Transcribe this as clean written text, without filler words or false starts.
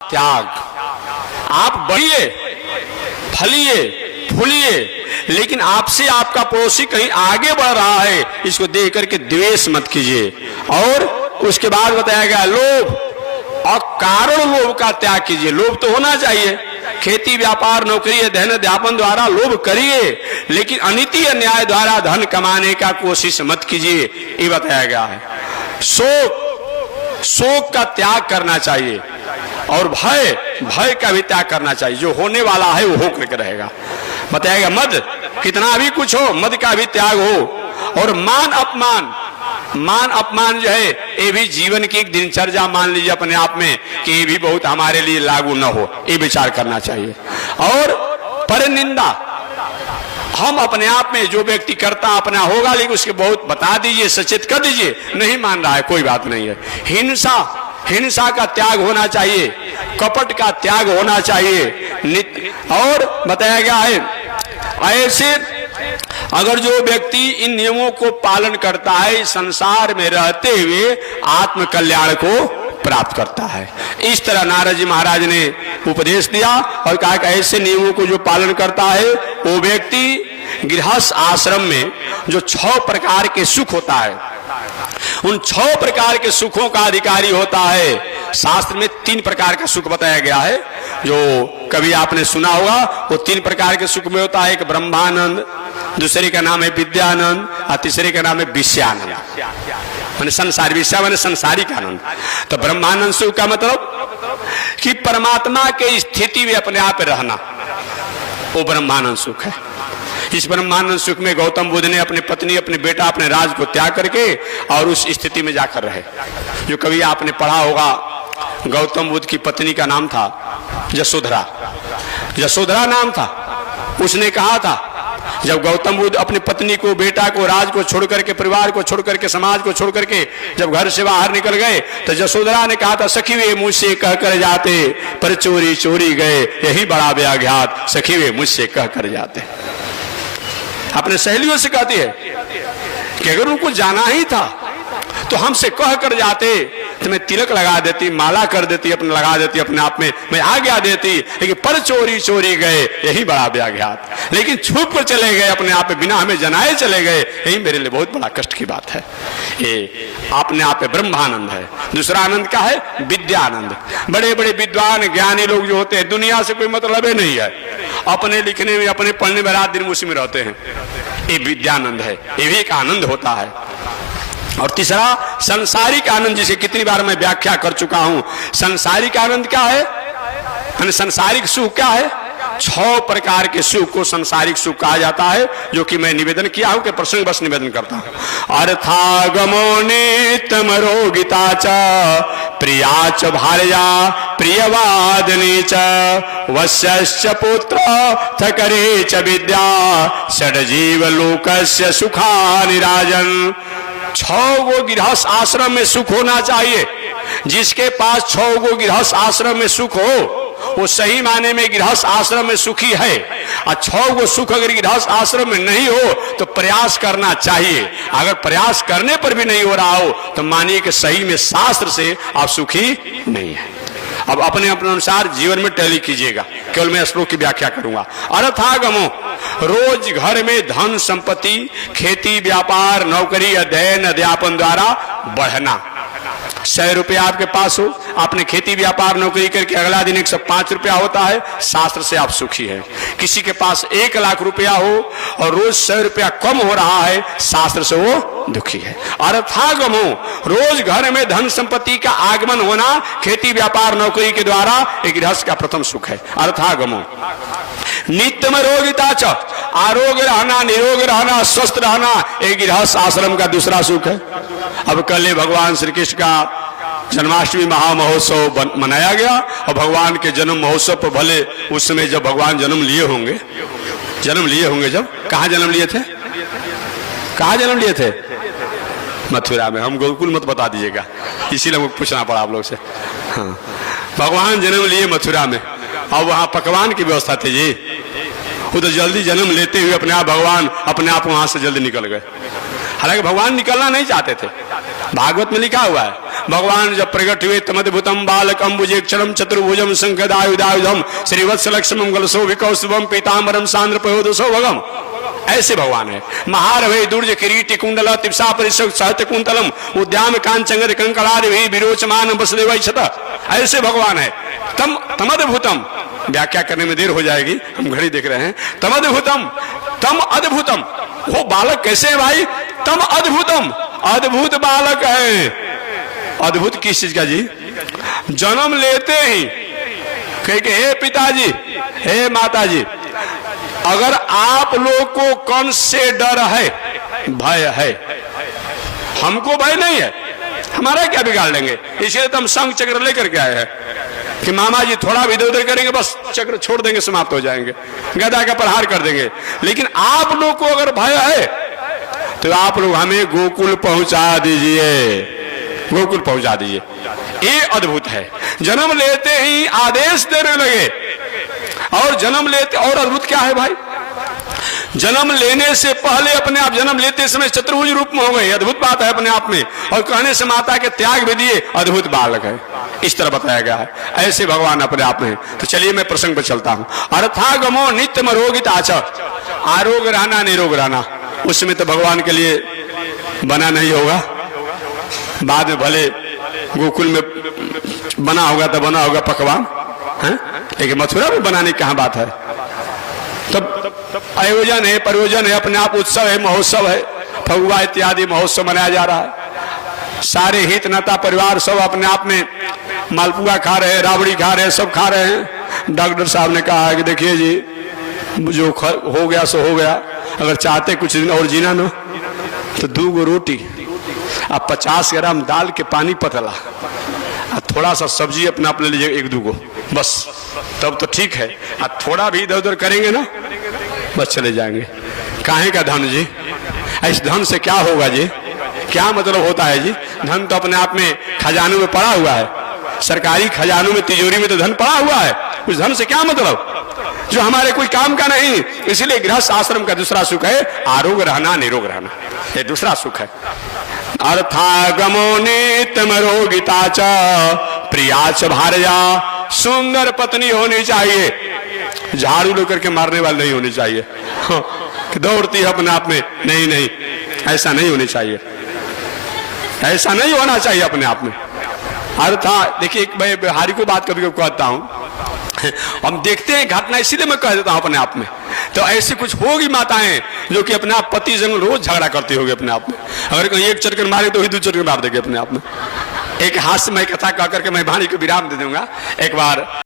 त्याग। आप बढ़िए, फलिए, फूलिए, लेकिन आपसे आपका पड़ोसी कहीं आगे बढ़ रहा है, इसको देख करके द्वेष मत कीजिए। और उसके बाद बताया गया लोभ, और कारण लोभ का त्याग कीजिए। लोभ तो होना चाहिए, खेती व्यापार नौकरी अध्ययन अध्यापन द्वारा लोभ करिए, लेकिन अनीति अन्याय द्वारा धन कमाने का कोशिश मत कीजिए, ये बताया गया है। शोक का त्याग करना चाहिए, और भय का भी त्याग करना चाहिए। जो होने वाला है वो होकर के रहेगा। बताएगा मद, कितना भी कुछ हो, मद का भी त्याग हो। और मान अपमान जो है, ये भी जीवन की एक दिनचर्या मान लीजिए अपने आप में कि ये भी बहुत हमारे लिए लागू न हो, ये विचार करना चाहिए। और परनिंदा, हम अपने आप में जो व्यक्ति करता अपना होगा, लेकिन उसके बहुत बता दीजिए, सचेत कर दीजिए, नहीं मान रहा है कोई बात नहीं है। हिंसा का त्याग होना चाहिए, कपट का त्याग होना चाहिए। और बताया गया है ऐसे अगर जो व्यक्ति इन नियमों को पालन करता है, संसार में रहते हुए आत्म कल्याण को प्राप्त करता है। इस तरह नारद जी महाराज ने उपदेश दिया और कहा कि ऐसे नियमों को जो पालन करता है वो व्यक्ति गृहस्थ आश्रम में जो 6 प्रकार के सुख होता है, उन 6 प्रकार के सुखों का अधिकारी होता है। शास्त्र में 3 प्रकार का सुख बताया गया है, जो कभी आपने सुना होगा। वो 3 प्रकार के सुख में होता है, एक ब्रह्मानंद, दूसरे का नाम है विद्यानंद, और तीसरे का नाम है विषयानंद। माने संसारी, विषय माने संसारिक आनंद। तो ब्रह्मानंद सुख का मतलब कि परमात्मा के स्थिति में अपने आप रहना, वो ब्रह्मानंद सुख है। इस ब्रह्मानंद सुख में गौतम बुद्ध ने अपनी पत्नी, अपने बेटा, अपने राज को त्याग करके और उस स्थिति में जाकर रहे। जो कभी आपने पढ़ा होगा, गौतम बुद्ध की पत्नी का नाम था यशोधरा। यशोधरा नाम था। उसने कहा था, जब गौतम बुद्ध अपनी पत्नी को, बेटा को, राज को छोड़ करके, परिवार को छोड़ करके, समाज को छोड़ करके जब घर से बाहर निकल गए, तो यशोधरा ने कहा था, सखी वे मुझसे कह कर जाते, पर चोरी चोरी गए, यही बड़ा व्याघात, सखी वे मुझसे कह कर जाते। अपने सहेलियों से कहती है कि अगर उनको जाना ही था तो हमसे कह कर जाते, तो मैं तिलक लगा देती, माला कर देती, अपने लगा देती, अपने आप में मैं आज्ञा देती। लेकिन पर चोरी चोरी गए, यही बड़ा व्याघात। लेकिन छुप कर चले गए, अपने आप में बिना हमें जनाए चले गए, यही मेरे लिए बहुत बड़ा कष्ट की बात है। ये अपने आप में ब्रह्मानंद है। दूसरा आनंद क्या है? विद्यानंद। बड़े बड़े विद्वान ज्ञानी लोग जो होते हैं, दुनिया से कोई मतलब ही नहीं है, अपने लिखने में, अपने पढ़ने में रात दिन उसी में रहते हैं, ये विद्यानंद है। ये भी एक आनंद होता है। और तीसरा संसारिक आनंद, जिसे कितनी बार मैं व्याख्या कर चुका हूं। संसारिक आनंद क्या है? संसारिक सुख क्या है? 6 प्रकार के सुख को संसारिक सुख कहा जाता है, जो कि मैं निवेदन किया हूं कि प्रसंग बस निवेदन करता हूं। अर्थागमो नितमरोगिता च प्रिया च भार्या प्रियवादनी च वश्यश्च पुत्र थकरे च विद्या षड्जीव लोकस्य सुखानि राजन्। 6 गो गृहस्थ आश्रम में सुख होना चाहिए। जिसके पास 6 गो गृहस्थ आश्रम में सुख हो, वो सही माने में गृहस्थ आश्रम में सुखी है। और 6 गो सुख अगर गृहस्थ आश्रम में नहीं हो तो प्रयास करना चाहिए। अगर प्रयास करने पर भी नहीं हो रहा हो तो मानिए कि सही में शास्त्र से आप सुखी नहीं है। अब अपने अपने अनुसार जीवन में टैली कीजिएगा। केवल मैं श्लोक की व्याख्या करूंगा। अर्थागमो, रोज घर में धन संपत्ति, खेती व्यापार नौकरी अध्ययन अध्यापन द्वारा बढ़ना। 100 रुपया आपके पास हो, आपने खेती व्यापार नौकरी करके अगला दिन 105 रुपया होता है, शास्त्र से आप सुखी है। किसी के पास 1 लाख रुपया हो और रोज 100 रुपया कम हो रहा है, शास्त्र से वो दुखी है। अर्थागमो, रोज घर में धन संपत्ति का आगमन होना खेती व्यापार नौकरी के द्वारा एक गृहस्थ का प्रथम सुख है। अर्थागमो नित्यम रोगिता च, आरोग्य रहना, निरोग रहना, स्वस्थ रहना एक गृहस्थ आश्रम का दूसरा सुख है। अब कल भगवान श्री कृष्ण का जन्माष्टमी महामहोत्सव मनाया गया, और भगवान के जन्म महोत्सव पर भले उस समय जब भगवान जन्म लिए होंगे, जब कहाँ जन्म लिए थे? कहाँ जन्म लिए थे? मथुरा में। हम गोकुल मत बता दीजिएगा, इसीलिए हमको पूछना पड़ा आप लोग से। हाँ, भगवान जन्म लिए मथुरा में, और वहां पकवान की व्यवस्था थी जी। वो तो जल्दी जन्म लेते हुए अपने आप भगवान अपने आप वहां से जल्दी निकल गए। हालांकि भगवान निकलना नहीं चाहते थे, भागवत में लिखा हुआ है भगवान जब प्रकट हुए तमद्भुतम बालकम भुजेक्षरम चतुर्भुजम शंखदायुधायुधम श्रीवत्सलक्ष्मम गलशोभिकौस्तुभम पीताम्बरम सांद्रपयोदशो भगम। ऐसे भगवान है। महारभय दुर्ज किरीटी कुंडल तिप्सा परिषद सहत कुंतलम उद्याम कांचंगद कंकड़ादि विरोचमान वसुदेव क्षत। ऐसे भगवान है। तमद्भुतम, व्याख्या करने में देर हो जाएगी, हम घड़ी देख रहे हैं। तमद्भुतम, तम अद्भुतम, वो बालक कैसे है भाई? तम अद्भुतम, अद्भुत बालक है। अद्भुत किस चीज का जी? जन्म लेते ही कहे हे पिताजी, हे माताजी, अगर आप लोग को कंस से डर है, भय है, हमको भय नहीं है, हमारा क्या बिगाड़ लेंगे? इसलिए तो हम शंख चक्र लेकर के आए हैं कि मामा जी थोड़ा भी इधर उधर करेंगे बस चक्र छोड़ देंगे, समाप्त हो जाएंगे, गदा का प्रहार कर देंगे। लेकिन आप लोग को अगर भय है तो आप लोग हमें गोकुल पहुंचा दीजिए, गोकुल पहुंचा दीजिए। ये अद्भुत है। जन्म लेते ही आदेश देने लगे। और जन्म लेते, और अद्भुत क्या है भाई? जन्म लेने से पहले अपने आप, जन्म लेते समय चतुर्भुज रूप में हो गए, अद्भुत बात है अपने आप में। और कहने से माता के त्याग भी दिए, अद्भुत बालक है, इस तरह बताया गया है। ऐसे भगवान अपने आप में। तो चलिए मैं प्रसंग पर चलता हूं। अर्थागमो नित्य मरोगित आच, आरोग रहना निरोग रहना, उसमें तो भगवान के लिए बना नहीं होगा, बाद में भले गोकुल में बना होगा तो बना होगा पकवान है, लेकिन मथुरा में बनाने की कहां बात है? तब आयोजन है, प्रयोजन है, अपने आप उत्सव है, महोत्सव है, फगुआ इत्यादि महोत्सव मनाया जा रहा है। सारे हित नाता परिवार सब अपने आप में मालपुआ खा रहे हैं, राबड़ी खा रहे हैं, सब खा रहे हैं। डॉक्टर साहब ने कहा है कि देखिए जी, जो हो गया सो हो गया, अगर चाहते कुछ दिन और जीना ना तो 2 गो रोटी अब 50 ग्राम दाल के पानी पतला, थोड़ा सा सब्जी अपने आप ले लीजिए 1-2 गो बस, तब तो ठीक है। अब थोड़ा भी इधर उधर करेंगे ना बस चले जाएंगे। काहे का धन जी? इस धन से क्या होगा जी? क्या मतलब होता है जी? धन तो अपने आप में खजानों में पड़ा हुआ है, सरकारी खजानों में, तिजोरी में तो धन पड़ा हुआ है। उस धन से क्या मतलब जो हमारे कोई काम का नहीं? इसलिए गृहस्थ आश्रम का दूसरा सुख है आरोग्य रहना, निरोग रहना, ये दूसरा सुख है। अर्थागमो नित्यमरोगिता च प्रिया च भार्या, सुंदर पत्नी होनी चाहिए, झाड़ू लेकर के मारने वाली नहीं होनी चाहिए, दौड़ती है अपने आप में, नहीं नहीं, ऐसा नहीं होनी चाहिए, ऐसा नहीं होना चाहिए अपने आप में। अर्थात देखिए, मैं बिहारी को बात कभी कभी कहता हूं, हम देखते हैं घटना, इसीलिए मैं कह देता हूं अपने आप में। तो ऐसी कुछ होगी माताएं जो कि अपने आप पति संग रोज झगड़ा करती होगी अपने आप में। अगर कोई एक चटकन मारे तो ही 2 चटकन मार देगी अपने आप में। एक हास्यमय कथा कह करके मैं वाणी को विराम दे दूंगा। एक बार